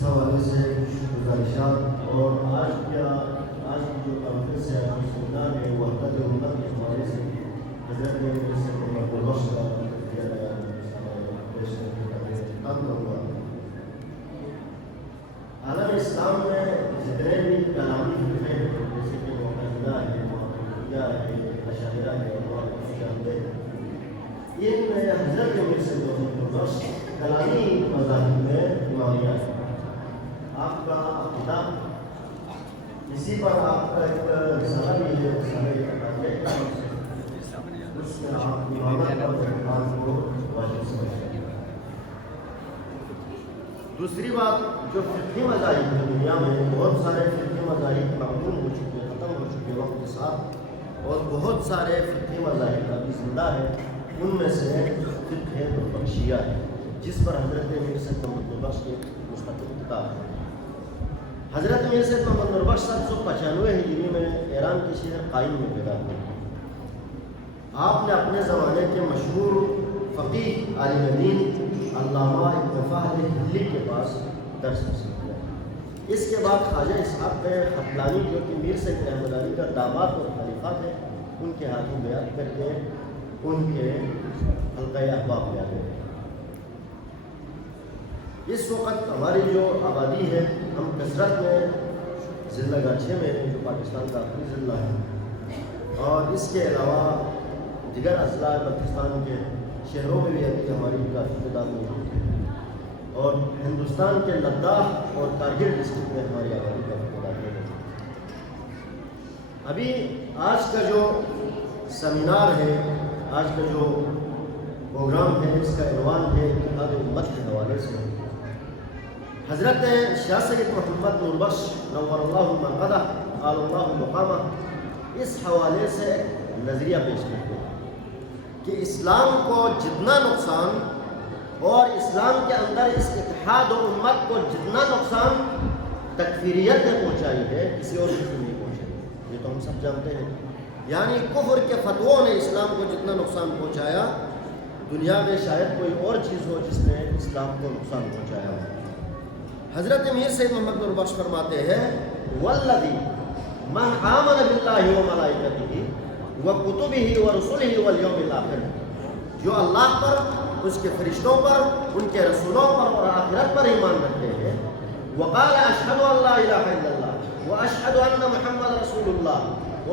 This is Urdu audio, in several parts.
اس حوالے سے کچھ گزارشات اور آج کی جو کانفرنس ہے سننا ہے وحدت امت کے حوالے سے حضرت نے سے بخش کیا گیا عالم اسلام میں جتنے بھی کلامی فکریں ہیں جیسے کہ معتزلہ ہے ماتریدیہ ہے اشاعرہ ہے اور جانتے ہیں ان میں حضرت امیر سے بخش کلامی مذاہب میں امامیہ ہے. آپ کا عقیدہ اسی پر آپ کا ایک رسالہ بھی ہے اس میں آپ امامت اور اعتقاد کو واجب سمجھتے ہیں. دوسری بات جو فقہی مذاہب ہیں دنیا میں بہت سارے فقہی مذاہب معلوم ہو چکے ختم ہو چکے وقت کے ساتھ اور بہت سارے فقہی مذاہب ابھی زندہ ہیں. ان میں سے فقہ نوربخشیہ ہے جس پر حضرت امیر سید محمد نوربخش کے مستقل کتاب ہے. حضرت امیر سید محمد نوربخش 795 ہجری میں ایران کے شہر قائم میں پیدا ہوئے. آپ نے اپنے زمانے کے مشہور فقیہ عالم دین علامہ ابن فہد حلی کے پاس درس حاصل کیا. اس کے بعد خواجہ اسحاق ختلانی جو کہ میر سید احمد علی کا داماد اور خلیفہ تھے ان کے ہاتھوں بیعت کر کے ان کے حلقہ احباب میں آ گئے. اس وقت ہماری جو آبادی ہے ہم کثرت میں ضلع گاچھے میں جو پاکستان کا آخری ضلع ہے اور اس کے علاوہ دیگر اضلاع پاکستان کے شہروں میں بھی ابھی ہماری کافی تعداد موجود ہے اور ہندوستان کے لداخ اور کارگل ڈسٹرکٹ میں ہماری آبادی کافی تعداد میں موجود ہے. ابھی آج کا جو سیمینار ہے آج کا جو پروگرام ہے اس کا عنوان ہے اتحاد امت کے حوالے سے. حضرت شاہ سید محمد نوربخش نور اللہ مرقدہ آل اللہ مقامہ اس حوالے سے نظریہ پیش کرتے ہیں کہ اسلام کو جتنا نقصان اور اسلام کے اندر اس اتحاد و امت کو جتنا نقصان تکفیریت نے پہنچائی ہے کسی اور چیز نہیں پہنچائی. یہ تو ہم سب جانتے ہیں. یعنی کفر کے فتووں نے اسلام کو جتنا نقصان پہنچایا دنیا میں شاید کوئی اور چیز ہو جس نے اسلام کو نقصان پہنچایا ہو. حضرت امیر سید محمد نوربخش فرماتے ہیں والذی من آمن باللہ وملائکتہ وکتبہ ورسلہ والیوم الآخر جو اللہ پر اس کے فرشتوں پر ان کے رسولوں پر اور آخرت پر ایمان رکھتے ہیں وقال اشہد ان لا الہ الا اللہ واشہد ان محمد رسول اللہ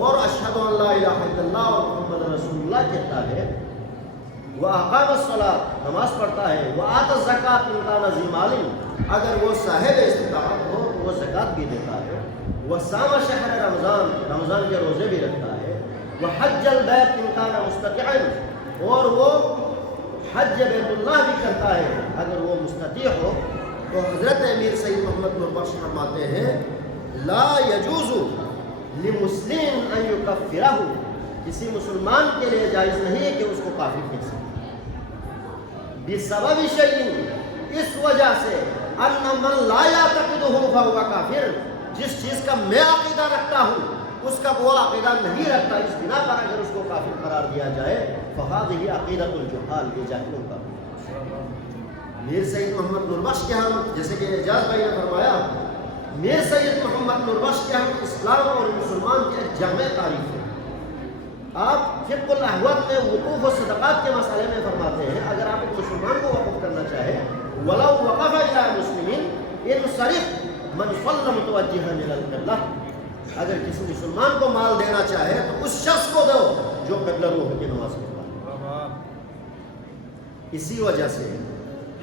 اور اشہد ان لا الہ الا اللہ اور محمد رسول اللہ کہتا ہے وَأَقَامَ الصَّلَاةَ نماز پڑھتا ہے وَآتَ الزَّكَاةَ إِن كَانَ ذِي مَالٍ اگر وہ صاحب استطاعت ہو تو وہ زکوٰۃ بھی دیتا ہے وَصَامَ شَهْرَ رمضان رمضان کے روزے بھی رکھتا ہے وَحَجَّ الْبَيْتَ إِن كَانَ مُسْتَطِيعًا اور وہ حج بیت اللہ بھی کرتا ہے اگر وہ مستطیع ہو. تو حضرت امیر سید محمد نوربخش فرماتے ہیں لا يجوز لمسلم ان يكفرہ کسی مسلمان کے لیے جائز نہیں ہے کہ اس کو کافر کہہ سکے بسبب شیء اس وجہ سے ان من لا يعتقدہ فهو کافر جس چیز کا میں عقیدہ رکھتا ہوں اس کا وہ عقیدہ نہیں رکھتا اس بنا پر اگر اس کو کافر قرار دیا جائے فهذه عقیدۃ الجہال یہ جاہلوں کا. میر سید محمد نوربخش کے ہم جیسے کہ اعجاز بھائی نے فرمایا میر سید محمد نوربخش کے ہم اسلام اور مسلمان کے جامع تعریف ہیں. آپ فقہ الاحوال میں وقوف و صدقات کے مسئلے میں فرماتے ہیں اگر آپ ایک مسلمان کو وقف کرنا چاہیں ولو وقف الى المسلمین انصرف من صلی متوجہا الی القبلہ اگر کسی مسلمان کو مال دینا چاہے تو اس شخص کو دو جو قبلہ روح کی نماز پڑھتا ہے. اسی وجہ سے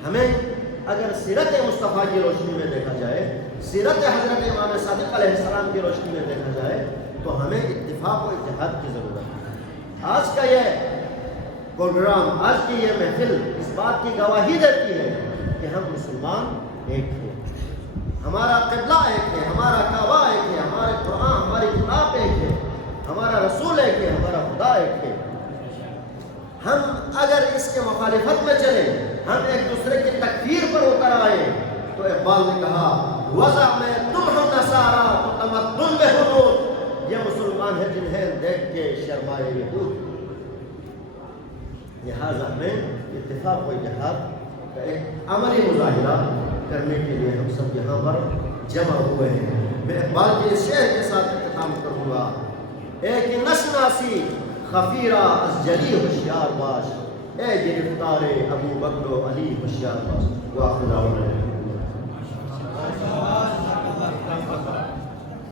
ہمیں اگر سیرت مصطفیٰ کی روشنی میں دیکھا جائے سیرت حضرت امام صادق علیہ السلام کی روشنی میں دیکھا جائے تو ہمیں اتفاق و اتحاد کی ضرورت ہے. آج کا یہ پروگرام آج کی یہ محفل اس بات کی گواہی دیتی ہے کہ ہم مسلمان ایک ہیں ہمارا قبلہ ایک ہے ہمارا کعبہ ایک ہے ہمارے قرآن ہماری کتاب ایک ہے ہمارا رسول ایک ہے ہمارا خدا ایک ہے. ہم اگر اس کے مخالفت میں چلیں ہم ایک دوسرے کی تکفیر پر اتر آئے تو اقبال نے کہا وضع میں تم ہو نصارا تو تمدن میں حدود یہ مسلمان ہے جنہیں دیکھ کے شرمائے یہود. لہذا ہمیں اتفاق و اتحاد کا ایک عملی مظاہرہ کرنے کے لیے ہم سب یہاں پر جمع ہوئے ہیں۔ میں اقبال کے اس شعر کے ساتھ اختتام کروں گا، اے کہ نشناسی خفیرہ از جلی ہوشیار باش، اے گرفتار ابو بکر و علی ہوشیار باش۔ وآخر دعوانا